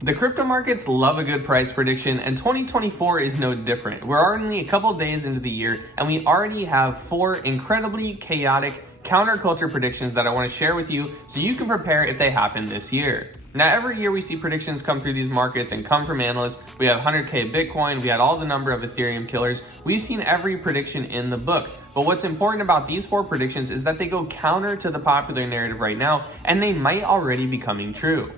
The crypto markets love a good price prediction, and 2024 is no different. We're only a couple days into the year, and we already have 4 incredibly chaotic counterculture predictions that I want to share with you so you can prepare if they happen this year. Now, every year we see predictions come through these markets and come from analysts. We have 100K Bitcoin, we had all the number of Ethereum killers. We've seen every prediction in the book. But what's important about these 4 predictions is that they go counter to the popular narrative right now, and they might already be coming true.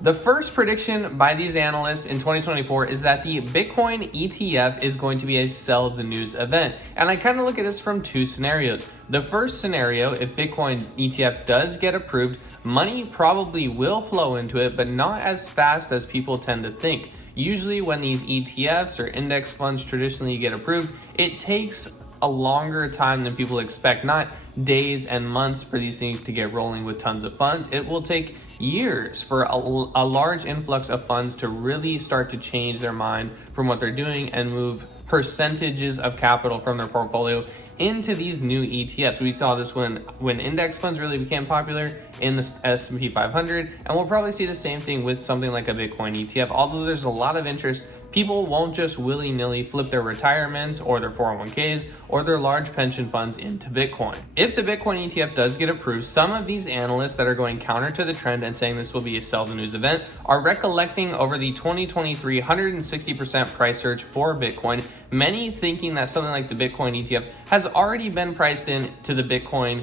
The first prediction by these analysts in 2024 is that the Bitcoin ETF is going to be a sell the news event. And I kind of look at this from 2 scenarios. The first scenario, if Bitcoin ETF does get approved, money probably will flow into it, but not as fast as people tend to think. Usually when these ETFs or index funds traditionally get approved, it takes a longer time than people expect, not days and months for these things to get rolling with tons of funds. It will take years for a large influx of funds to really start to change their mind from what they're doing and move percentages of capital from their portfolio into these new ETFs. We saw this when index funds really became popular in the S&P 500, and we'll probably see the same thing with something like a Bitcoin ETF. Although there's a lot of interest, people won't just willy-nilly flip their retirements or their 401ks or their large pension funds into Bitcoin. If the Bitcoin ETF does get approved, some of these analysts that are going counter to the trend and saying this will be a sell the news event are recollecting over the 2023 160% price surge for Bitcoin, many thinking that something like the Bitcoin ETF has already been priced in to the Bitcoin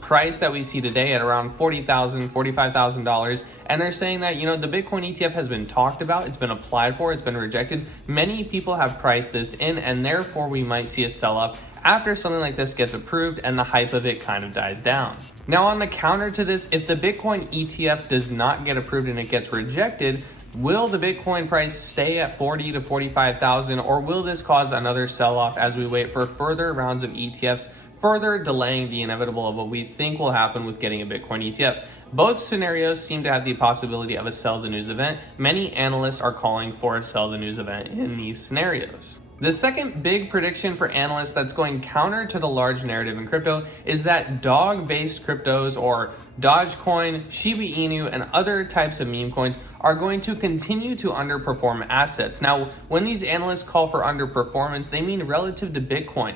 price that we see today at around $40,000, $45,000. And they're saying that, the Bitcoin ETF has been talked about, it's been applied for, it's been rejected. Many people have priced this in, and therefore we might see a sell-off after something like this gets approved and the hype of it kind of dies down. Now, on the counter to this, if the Bitcoin ETF does not get approved and it gets rejected, will the Bitcoin price stay at 40 to 45,000, or will this cause another sell-off as we wait for further rounds of ETFs, further delaying the inevitable of what we think will happen with getting a Bitcoin ETF? Both scenarios seem to have the possibility of a sell the news event. Many analysts are calling for a sell the news event in these scenarios. The second big prediction for analysts that's going counter to the large narrative in crypto is that dog-based cryptos or Dogecoin, Shiba Inu, and other types of meme coins are going to continue to underperform assets. Now, when these analysts call for underperformance, they mean relative to Bitcoin.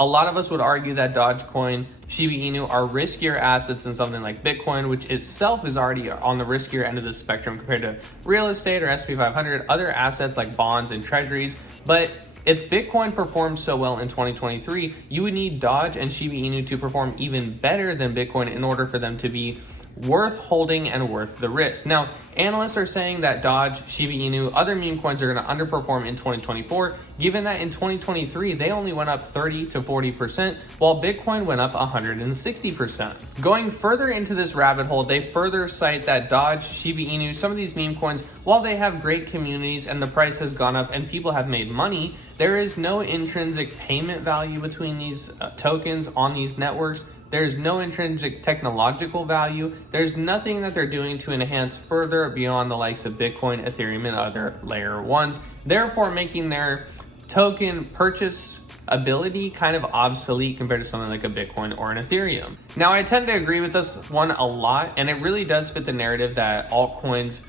A lot of us would argue that Dogecoin, Shiba Inu are riskier assets than something like Bitcoin, which itself is already on the riskier end of the spectrum compared to real estate or S&P 500, other assets like bonds and treasuries. But if Bitcoin performs so well in 2023, you would need Doge and Shiba Inu to perform even better than Bitcoin in order for them to be worth holding and worth the risk. Now, analysts are saying that Doge, Shiba Inu, other meme coins are going to underperform in 2024, given that in 2023 they only went up 30 to 40%, while Bitcoin went up 160%. Going further into this rabbit hole, they further cite that Doge, Shiba Inu, some of these meme coins, while they have great communities and the price has gone up and people have made money, there is no intrinsic payment value between these tokens on these networks. There's no intrinsic technological value. There's nothing that they're doing to enhance further beyond the likes of Bitcoin, Ethereum, and other layer ones, therefore making their token purchase ability kind of obsolete compared to something like a Bitcoin or an Ethereum. Now, I tend to agree with this one a lot, and it really does fit the narrative that altcoins,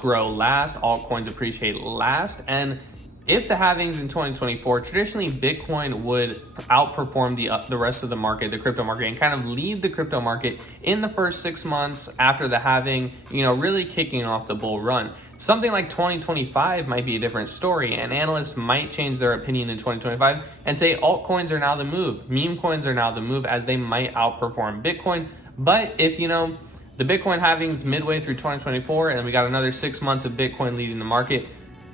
grow last, altcoins appreciate last, and if the halvings in 2024, traditionally Bitcoin would outperform the rest of the market, the crypto market, and kind of lead the crypto market in the first 6 months after the halving, really kicking off the bull run. Something like 2025 might be a different story, and analysts might change their opinion in 2025 and say altcoins are now the move, meme coins are now the move, as they might outperform Bitcoin. But if the Bitcoin halvings midway through 2024, and then we got another 6 months of Bitcoin leading the market,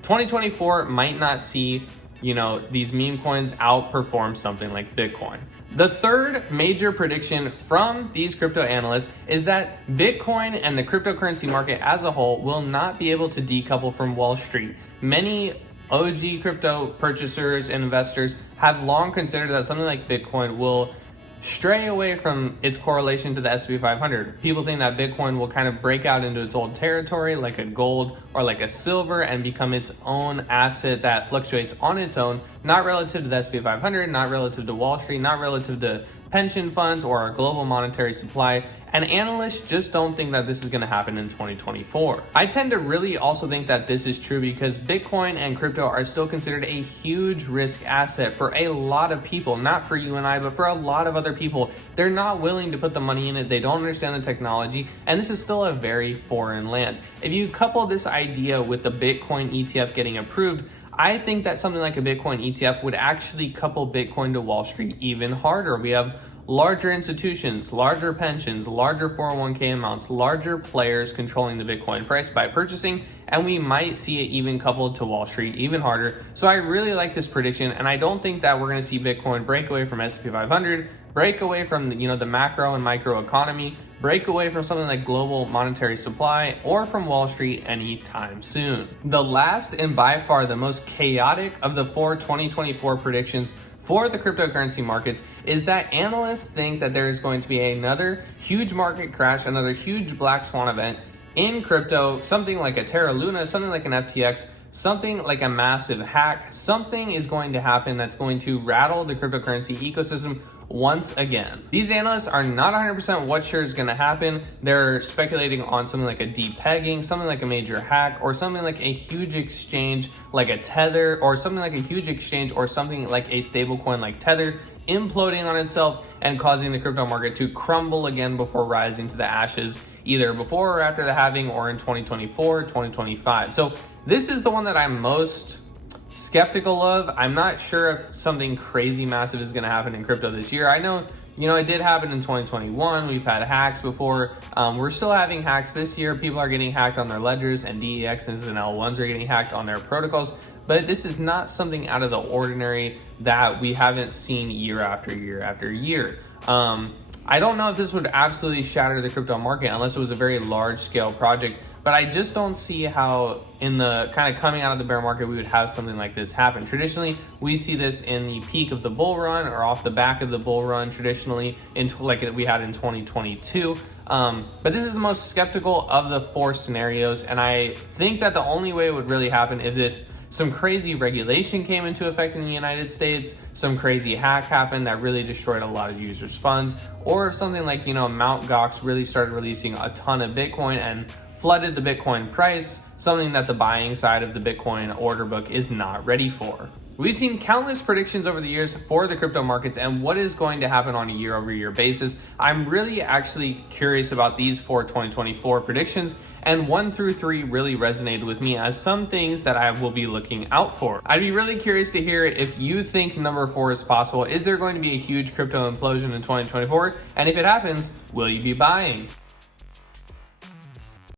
2024 might not see, these meme coins outperform something like Bitcoin. The third major prediction from these crypto analysts is that Bitcoin and the cryptocurrency market as a whole will not be able to decouple from Wall Street. Many OG crypto purchasers and investors have long considered that something like Bitcoin will stray away from its correlation to the S&P 500. People think that Bitcoin will kind of break out into its old territory like a gold or like a silver and become its own asset that fluctuates on its own, not relative to the S&P 500, not relative to Wall Street, not relative to pension funds or our global monetary supply. and analysts just don't think that this is going to happen in 2024. I tend to really also think that this is true because Bitcoin and crypto are still considered a huge risk asset for a lot of people, not for you and I, but for a lot of other people. They're not willing to put the money in it, they don't understand the technology, and this is still a very foreign land. If you couple this idea with the Bitcoin ETF getting approved, I think that something like a Bitcoin ETF would actually couple Bitcoin to Wall Street even harder. We have larger institutions, larger pensions, larger 401k amounts, larger players controlling the Bitcoin price by purchasing, and we might see it even coupled to Wall Street even harder. So I really like this prediction, and I don't think that we're going to see Bitcoin break away from S&P 500, break away from the macro and micro economy, break away from something like global monetary supply, or from Wall Street anytime soon. The last and by far the most chaotic of the 2024 predictions for the cryptocurrency markets is that analysts think that there is going to be another huge market crash, another huge black swan event in crypto, something like a Terra Luna, something like an FTX, something like a massive hack. Something is going to happen that's going to rattle the cryptocurrency ecosystem once again. These analysts are not 100% what sure is going to happen. They're speculating on something like a depegging, something like a major hack, or something like a huge exchange like a Tether, or something like a huge exchange or something like a stablecoin like Tether imploding on itself and causing the crypto market to crumble again before rising to the ashes, either before or after the halving or in 2024, 2025. So this is the one that I'm most skeptical of. I'm not sure if something crazy massive is going to happen in crypto this year. I know, it did happen in 2021. We've had hacks before. We're still having hacks this year. People are getting hacked on their ledgers, and DEXs and L1s are getting hacked on their protocols. But this is not something out of the ordinary that we haven't seen year after year after year. I don't know if this would absolutely shatter the crypto market unless it was a very large scale project. But I just don't see how in the kind of coming out of the bear market, we would have something like this happen. Traditionally, we see this in the peak of the bull run or off the back of the bull run traditionally, like we had in 2022. But this is the most skeptical of the four scenarios. And I think that the only way it would really happen if some crazy regulation came into effect in the United States, some crazy hack happened that really destroyed a lot of users' funds, or if something like, Mt. Gox really started releasing a ton of Bitcoin and flooded the Bitcoin price, something that the buying side of the Bitcoin order book is not ready for. We've seen countless predictions over the years for the crypto markets and what is going to happen on a year-over-year basis. I'm really actually curious about these 2024 predictions, and 1 through 3 really resonated with me as some things that I will be looking out for. I'd be really curious to hear if you think number 4 is possible. Is there going to be a huge crypto implosion in 2024? And if it happens, will you be buying?